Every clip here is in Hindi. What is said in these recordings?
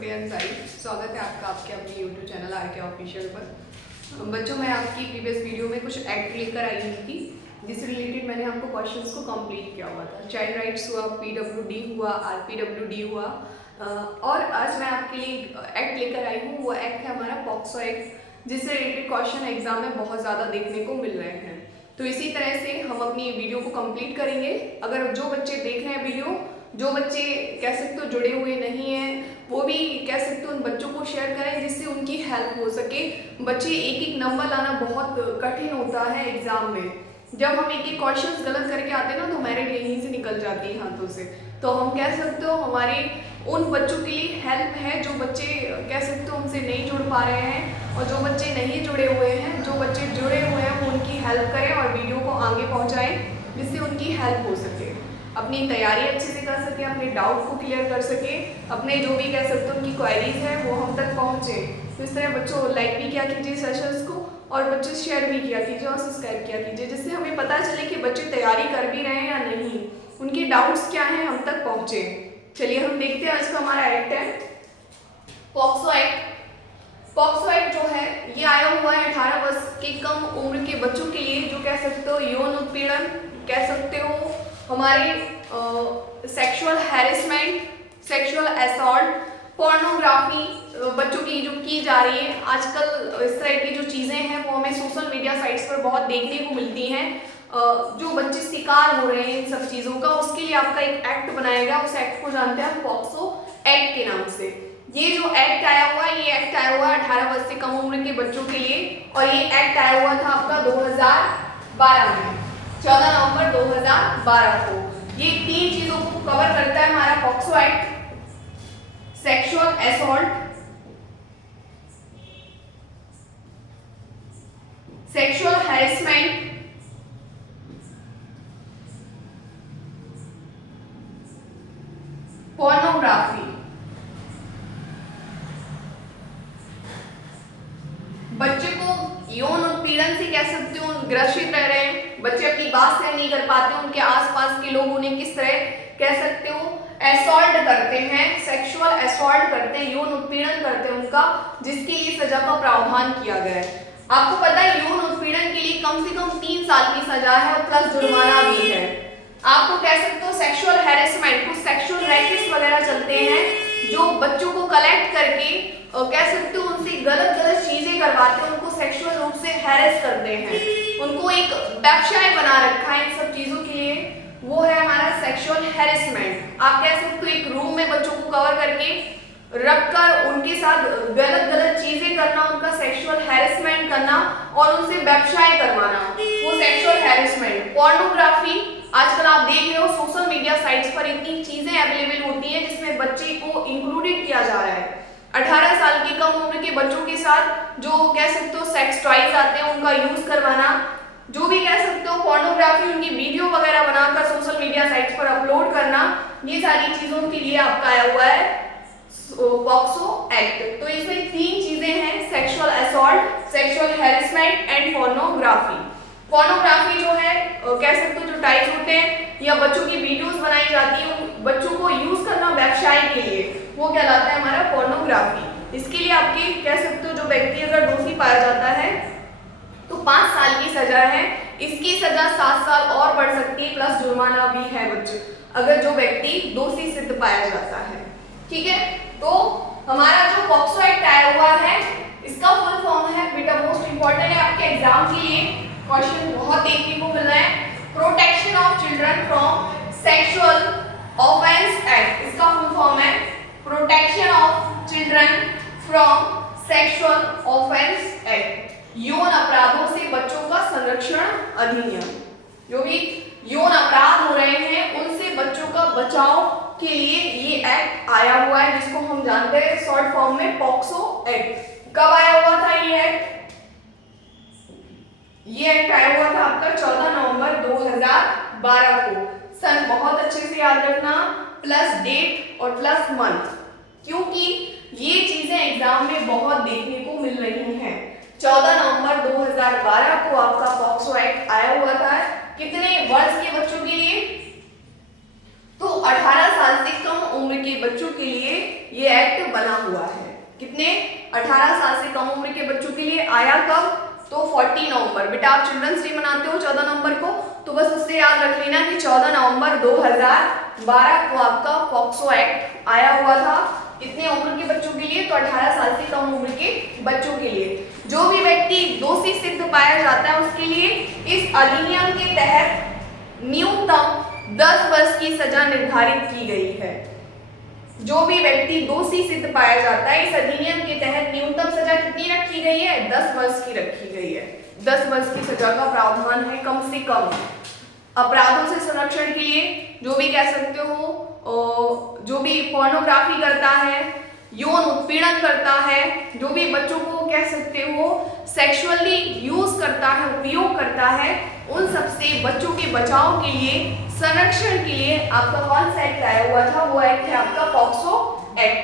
रुकैया अंसारी। स्वागत है आपका आपके अपने YouTube चैनल RK ऑफिशियल पर। बच्चों, मैं आपकी प्रीवियस वीडियो में कुछ एक्ट लेकर आई हुई थी जिससे रिलेटेड मैंने आपको क्वेश्चंस को कंप्लीट किया हुआ था। चाइल्ड राइट्स हुआ, PWD हुआ, RPWD हुआ, और आज मैं आपके लिए एक्ट लेकर आई हूँ। वो एक्ट है हमारा पॉक्सो एक्ट, जिससे रिलेटेड क्वेश्चन एग्जाम में बहुत ज़्यादा देखने को मिल रहे हैं। तो इसी तरह से हम अपनी वीडियो को कंप्लीट करेंगे। अगर जो बच्चे देख रहे हैं वीडियो, जो बच्चे कह सकते हो जुड़े हुए नहीं हैं, वो भी कह सकते हो उन बच्चों को शेयर करें जिससे उनकी हेल्प हो सके। बच्चे एक एक नंबर लाना बहुत कठिन होता है एग्जाम में। जब हम एक एक क्वेश्चंस गलत करके आते हैं ना, तो मेरिट यहीं से निकल जाती है हाथों से। तो हम कह सकते हो हमारे उन बच्चों के लिए हेल्प है जो बच्चे कह सकते हो उनसे नहीं जुड़ पा रहे हैं, और जो बच्चे नहीं जुड़े हुए हैं, जो बच्चे जुड़े हुए हैं वो उनकी हेल्प करें और वीडियो को आगे पहुँचाएँ जिससे उनकी हेल्प हो सके, अपनी तैयारी अच्छे से कर सके, अपने डाउट को क्लियर कर सके, अपने जो भी कह सकते हो उनकी क्वेरीज हैं वो हम तक पहुँचे। तो इस तरह बच्चों लाइक भी किया कीजिए सेशंस को, और बच्चे शेयर भी किया कीजिए और सब्सक्राइब किया कीजिए, जिससे हमें पता चले कि बच्चे तैयारी कर भी रहे हैं या नहीं, उनके डाउट्स क्या हैं हम तक पहुँचे। चलिए हम देखते हैं आज का हमारा एक्ट है पॉक्सो एक्ट। पॉक्सो एक्ट जो है ये आया हुआ है 18 वर्ष के कम उम्र के बच्चों के लिए, जो कह सकते हो यौन उत्पीड़न, कह सकते हो हमारे sexual harassment, sexual assault, pornography बच्चों की जो की जा रही है आजकल, इस तरह की जो चीज़ें हैं वो हमें सोशल मीडिया साइट्स पर बहुत देखने को मिलती हैं। जो बच्चे शिकार हो रहे हैं इन सब चीज़ों का, उसके लिए आपका एक एक्ट बनाया गया। उस एक्ट को जानते हैं हम पॉक्सो एक्ट के नाम से। ये जो एक्ट आया हुआ है, ये एक्ट आया हुआ है 18 वर्ष से कम उम्र के बच्चों के लिए, और ये एक्ट आया हुआ था आपका 2012 में, 14 नवंबर 2012 को। ये 3 चीजों को कवर करता है हमारा POCSO act: sexual assault, sexual harassment, pornography. बच्चे को यौन उत्पीड़न से कह सकते हो ग्रसित रह रहे हैं, बच्चे अपनी बात सहन नहीं कर पाते, उनके आसपास के लोग उन्हें किस तरह कह सकते हो असॉल्ट करते हैं, सेक्सुअल असॉल्ट करते हैं, यौन उत्पीड़न करते हैं उनका, जिसके लिए सजा का प्रावधान किया गया है। आपको पता है यौन उत्पीड़न के लिए कम से कम 3 साल की सजा है और प्लस जुर्माना भी है। आपको कह सकते हो सेक्सुअल हैरेसमेंट, कुछ सेक्सुअल रैकेट्स वगैरह चलते हैं जो बच्चों को कलेक्ट करके कह सकते हो उनसे गलत गलत चीजें करवाते हैं, उनको सेक्सुअल रूप से हैरेस करते हैं, उनको एक व्यवसाय बना रखा है इन सब चीजों के लिए, वो है हमारा सेक्सुअल हैरेसमेंट। आप कह सकते हो एक रूम में बच्चों को कवर करके रखकर उनके साथ गलत गलत चीजें करना, उनका सेक्सुअल हैरेसमेंट करना और उनसे व्यवसाय करवाना, वो सेक्सुअल हैरेसमेंट। पोर्नोग्राफी, आजकल आप देख रहे हो सोशल मीडिया साइट्स पर इतनी चीजें अवेलेबल होती हैं जिसमें बच्चे को इंक्लूडेड किया जा रहा है। 18 साल की कम उम्र के बच्चों के साथ जो कह सकते हो सेक्स टॉयज आते हैं उनका यूज करवाना, जो भी कह सकते हो पोर्नोग्राफी, उनकी वीडियो वगैरह बनाकर सोशल मीडिया साइट्स पर अपलोड करना, ये सारी चीजों के लिए आपका आया हुआ है पॉक्सो एक्ट। तो इसमें 3 चीजें हैं: sexual assault, sexual harassment and pornography. Pornography जो है कह सकते हो जो टाइज होते हैं या बच्चों की वीडियोस बनाई जाती है बच्चों को यूज करना व्यवसाय के लिए, वो कहलाता है हमारा पोर्नोग्राफी। इसके लिए आपके कह सकते हो जो व्यक्ति अगर दोषी पाया जाता है तो 5 साल की सजा है, इसकी सजा 7 साल और बढ़ सकती है, प्लस जुर्माना भी है बच्चों अगर जो व्यक्ति दोषी सिद्ध पाया जाता है। ठीक है, तो हमारा जो पॉक्सो एक्ट आया हुआ है इसका फुल फॉर्म है, बेटा मोस्ट इंपॉर्टेंट है आपके एग्जाम के लिए, क्वेश्चन बहुत देखने को मिल रहा है, protection of children from sexual offence act. इसका फुल फॉर्म है protection of children from sexual offence act, यौन अपराधों से बच्चों का संरक्षण अधिनियम। जो भी यौन अपराध हो रहे हैं उनसे बच्चों का बचाव के लिए ये एक्ट आया हुआ है, जिसको हम जानते हैं शॉर्ट फॉर्म में पॉक्सो एक्ट। कब आया हुआ था ये एक्ट? ये एक्ट आया हुआ था आपका 14 नवंबर 2012 को। सन बहुत अच्छे से याद रखना, प्लस डेट और प्लस मंथ, क्योंकि ये चीजें एग्जाम में बहुत देखने को मिल रही हैं। 14 नवंबर 2012 को आपका पॉक्सो एक्ट आया हुआ था। कितने वर्ष के बच्चों के लिए? तो 18 साल से कम उम्र के बच्चों के लिए ये एक्ट बना हुआ है। कितने? 18 साल से कम उम्र के बच्चों के लिए आया कब? तो 14 नवंबर। बेटा आप चिल्ड्रंस डे मनाते हो 14 नवंबर को, तो बस उससे याद रख लेना कि 14 नवंबर 2012 को आपका पॉक्सो एक्ट आया हुआ था। कितने उम्र के बच्चों के लिए? तो 18 साल से कम उम्र के बच्चों के लिए। जो भी व्यक्ति दोषी सिद्ध पाया जाता है उसके लिए इस अधिनियम के तहत न्यूनतम 10 वर्ष की सजा निर्धारित की गई है। जो भी व्यक्ति दोषी सिद्ध पाया जाता है इस अधिनियम के तहत न्यूनतम सजा कितनी रखी गई है? 10 वर्ष की रखी गई है। 10 वर्ष की सजा का प्रावधान है कम से कम। अपराधों से संरक्षण के लिए जो भी कह सकते हो, जो भी पोर्नोग्राफी करता है, यौन उत्पीड़न करता है, जो भी बच्चों को कह सकते हो सेक्सुअली यूज करता है, उपयोग करता है, उन सबसे बच्चों के बचाव के लिए, संरक्षण के लिए आपका कौन सा एक्ट आया हुआ था? वो एक्ट है आपका पॉक्सो एक्ट।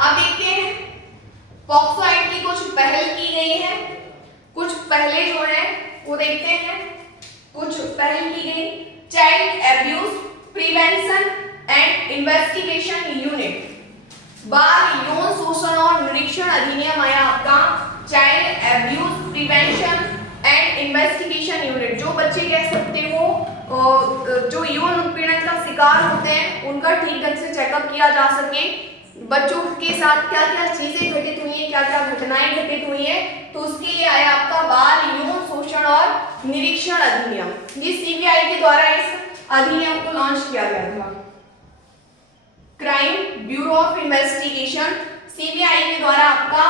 आप देखते हैं पॉक्सो एक्ट की कुछ पहल की गई है, कुछ पहले जो है वो देखते हैं। कुछ पहल की गई, child abuse prevention and investigation unit, बाल यौन शोषण और निरीक्षण अधिनियम आया आपका। Child abuse prevention and investigation unit, जो बच्चे कह सकते हो जो यौन उत्पीड़न का शिकार होते हैं उनका ठीक ढंग से चेकअप किया जा सके, बच्चों के साथ क्या क्या चीजें घटित हुई है, क्या क्या घटनाएं घटित हुई है, तो उसके लिए आया आपका बाल यौन शोषण और निरीक्षण अधिनियम। ये सीबीआई के द्वारा इस अधिनियम को लॉन्च किया गया था। Crime bureau of investigation, CBI के द्वारा आपका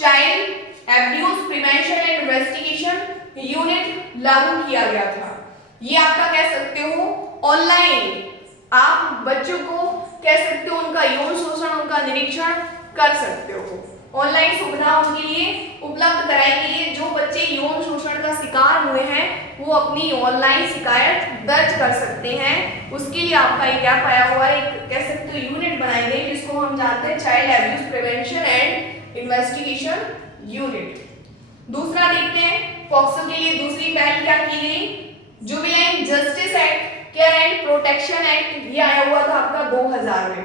child abuse prevention and investigation unit लागू किया गया था। ये आपका कह सकते हो ऑनलाइन आप बच्चों को कह सकते हो उनका यौन शोषण, उनका निरीक्षण कर सकते हो। ऑनलाइन सुविधा उनके लिए उपलब्ध कराई गई है। जो बच्चे यौन शोषण का शिकार हुए हैं वो अपनी ऑनलाइन शिकायत दर्ज कर सकते हैं। उसके लिए आपका एक ऐप आया हुआ है, एक कह सकते हो यूनिट बनाई गई जिसको हम जानते हैं child abuse prevention and investigation unit. दूसरा देखते हैं पॉक्सो के लिए दूसरी पहल क्या की गई, juvenile justice act care and protection act, ये आया हुआ था आपका 2000 में।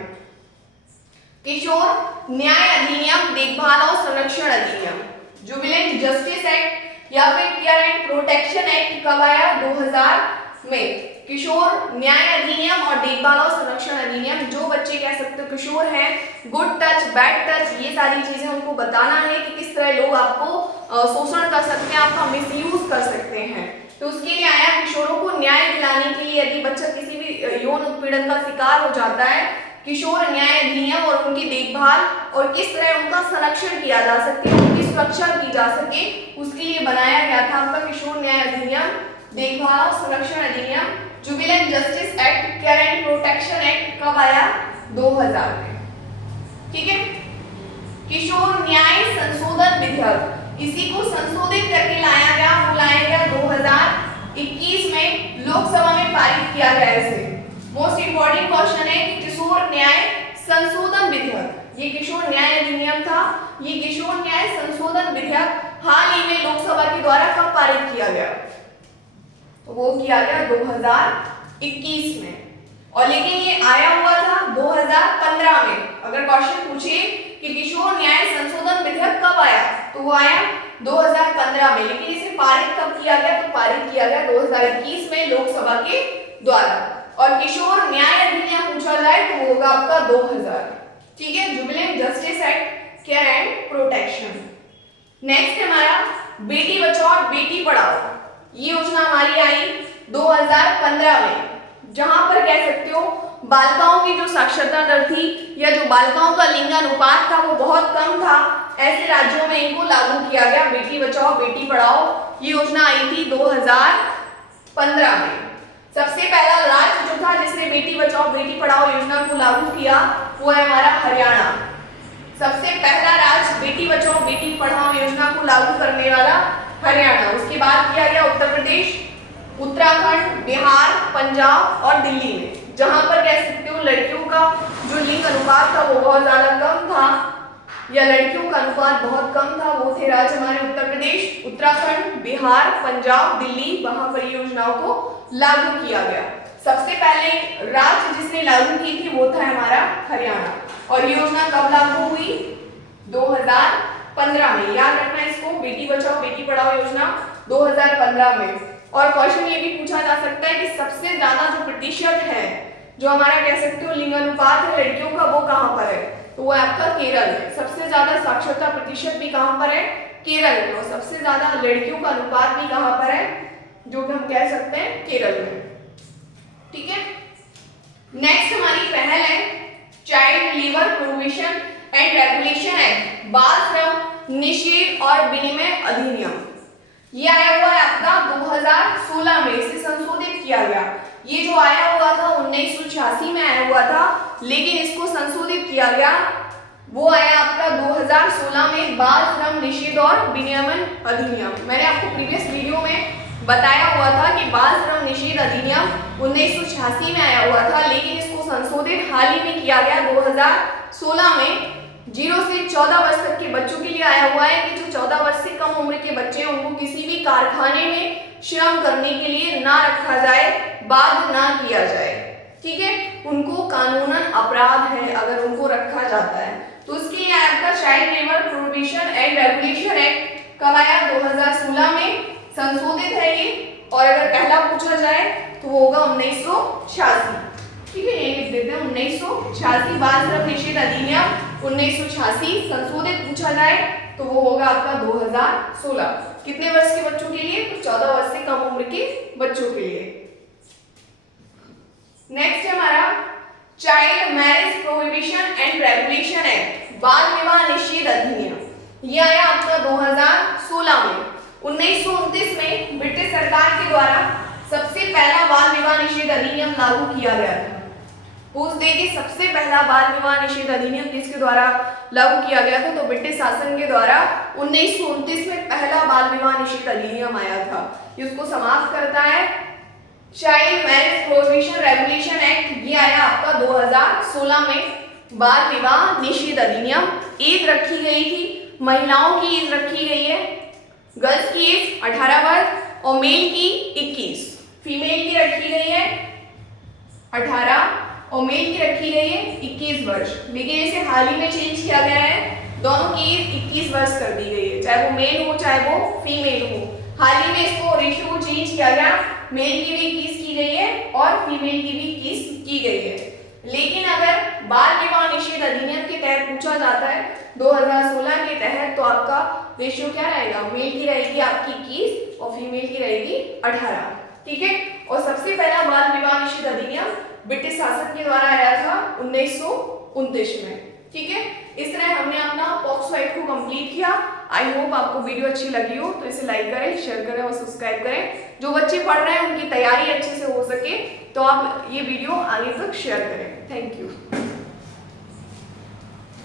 किशोर न्याय अधिनियम, देखभाल और संरक्षण अधिनियम, जुवेनाइल जस्टिस एक्ट या फिर केयर एंड प्रोटेक्शन एक्ट कब आया? 2000 में। किशोर न्याय अधिनियम और देखभाल और संरक्षण अधिनियम, जो बच्चे कह सकते हो किशोर हैं, गुड टच बैड टच ये सारी चीजें उनको बताना है कि किस तरह लोग आपको शोषण कर सकते हैं, आपका मिसयूज कर सकते हैं। तो उसके लिए आया किशोरों को न्याय दिलाने के लिए यदि बच्चा किसी भी यौन उत्पीड़न का शिकार हो जाता है, किशोर न्याय अधिनियम और उनकी देखभाल और किस तरह उनका संरक्षण किया जा सके, उनकी सुरक्षा की जा सके, उसके लिए बनाया गया था आपका किशोर न्याय अधिनियम, देखभाल और संरक्षण अधिनियम। Juvenile justice act care and protection act कब आया? 2000 में। ठीक है। किशोर न्याय संशोधन विधेयक, इसी को संशोधित करके लाया गया, वो लाया गया 2021 में, लोकसभा में पारित किया गया। इसे मोस्ट इंपॉर्टेंट क्वेश्चन है कि किशोर न्याय संशोधन विधेयक, ये किशोर न्याय अधिनियम था, ये किशोर न्याय संशोधन विधेयक हाल ही में लोकसभा के द्वारा कब पारित किया गया? तो वो किया गया 2021 में। और लेकिन ये आया हुआ था 2015 में। अगर क्वेश्चन पूछे कि किशोर न्याय संशोधन विधेयक कब आया, तो वो आया 2015 में। लेकिन इसे पारित कब किया गया? तो पारित किया गया 2021 में लोकसभा के द्वारा। और किशोर न्याय अधिनियम पूछा जाए तो होगा आपका 2000। ठीक है, juvenile justice act care and protection. Next हमारा बेटी बचाओ बेटी पढ़ाओ, ये योजना हमारी आई 2015 में, जहां पर कह सकते हो बालिकाओं की जो साक्षरता दर थी या जो बालिकाओं का लिंगानुपात था वो बहुत कम था। ऐसे राज्यों में इनको लागू किया गया बेटी बचाओ बेटी पढ़ाओ। ये योजना आई थी 2015 में। सबसे पहला राज्य जो था जिसने बेटी बचाओ बेटी पढ़ाओ योजना को लागू किया वो है हमारा हरियाणा। सबसे पहला राज्य बेटी बचाओ बेटी पढ़ाओ योजना को लागू करने वाला हरियाणा। उसके बाद किया गया उत्तर प्रदेश, उत्तराखंड, बिहार, पंजाब और दिल्ली में, जहां पर कह सकते हो लड़कियों का जो लिंग अनुपात था वो बहुत ज्यादा कम था या लड़कियों का अनुपात बहुत कम था। वो थे राज्य हमारे उत्तर प्रदेश, उत्तराखंड, बिहार, पंजाब, दिल्ली, वहां पर योजनाओं को लागू किया गया। सबसे पहले राज्य जिसने लागू की थी वो था हमारा हरियाणा। और ये योजना कब लागू हुई? 2015 में। याद रखना इसको, बेटी बचाओ बेटी पढ़ाओ योजना 2015 में। और क्वेश्चन ये भी पूछा जा सकता है कि सबसे ज्यादा जो प्रतिशत है, जो हमारा कह सकते हो लिंग अनुपात है लड़कियों का, वो कहाँ पर है? तो वो आपका केरल में। सबसे ज्यादा साक्षरता प्रतिशत भी कहाँ पर है? केरल में। और सबसे ज्यादा लड़कियों का अनुपात भी कहाँ पर है? जो कि हम कह सकते हैं केरल में। ठीक है, नेक्स्ट हमारी पहल है child labour prohibition and regulation act, बाल श्रम निषेध और विनिमय अधिनियम। ये आया हुआ है आपका 2016 में, इसे संशोधित किया गया। ये जो आया हुआ था 1986 में आया हुआ था, लेकिन इसको संशोधित किया गया। वो आया आपका 2016 में, बाल श्रम निषेध और विनियमन अधिनियम। मैंने आपको प्रीवियस वीडियो में बताया हुआ था कि बाल श्रम निषेध अधिनियम 1986 में आया हुआ था, लेकिन इसको संशोधित हाल ही में किया गया 2016 में। 0 से 14 वर्ष तक के बच्चों के लिए आया हुआ है कि जो 14 वर्ष से कम उम्र के बच्चे हैं उनको किसी भी कारखाने में श्रम करने के लिए ना रखा जाए, बाध्य ना किया जाए। ठीक है, उनको कानूनन अपराध है अगर उनको रखा जाता है। तो उसके लिए आपका child labour prohibition and regulation act कब आया? 2016 में संशोधित है ये। और अगर पहला पूछा जाए तो वो होगा 1986। ठीक है, ये लिख देते हैं 1986, बाल श्रम निषेध अधिनियम 1986। संशोधित पूछा जाए तो वो होगा आपका 2016। कितने वर्ष के बच्चों के लिए? तो 14 वर्ष से कम उम्र के बच्चों के लिए। नेक्स्ट है हमारा child marriage prohibition and regulation act, बाल विवाह निषेध अधिनियम। ये आया आपका 2016 में। 1929 में ब्रिटिश सरकार के द्वारा सबसे पहला बाल विवाह निषेध अधिनियम लागू किया गया था। पूछ दे कि सबसे पहला बाल विवाह निषेध अधिनियम किसके द्वारा लागू किया गया था? तो ब्रिटिश शासन के द्वारा 1929 में पहला बाल विवाह निषेध अधिनियम आया था। इसको समाप्त करता है child marriage prohibition regulation act. ये आया आपका 2016 में, बाल विवाह निषेध अधिनियम। एज रखी गई थी, महिलाओं की एज रखी गई है, गर्ल्स की एज 18 वर्ष और मेल की 21, फीमेल की रखी गई है 18 और मेल की रखी गई है 21 वर्ष। लेकिन इसे हाल ही में चेंज किया गया है, दोनों की एज 21 वर्ष कर दी गई है, चाहे वो मेल हो चाहे वो फीमेल हो। हाल ही में इसको रेशियो को चेंज किया गया, मेल की भी 21 की गई है और फीमेल की भी 21 की गई है। लेकिन अगर बाल विवाह निषेध अधिनियम के तहत पूछा जाता है 2016 के तहत, तो आपका रेशियो क्या रहेगा? मेल की रहेगी आपकी 21 और फीमेल की रहेगी 18। ठीक है, और सबसे पहला बाल विवाह निषेध अधिनियम ब्रिटिश शासन के द्वारा आया था 1929 में। ठीक है, इस तरह हमने अपना पॉक्सो एक्ट को कंप्लीट किया। आई होप आपको वीडियो अच्छी लगी हो, तो इसे लाइक करें, शेयर करें और सब्सक्राइब करें। जो बच्चे पढ़ रहे हैं उनकी तैयारी अच्छे से हो सके तो आप ये वीडियो आगे तक शेयर करें। Thank you.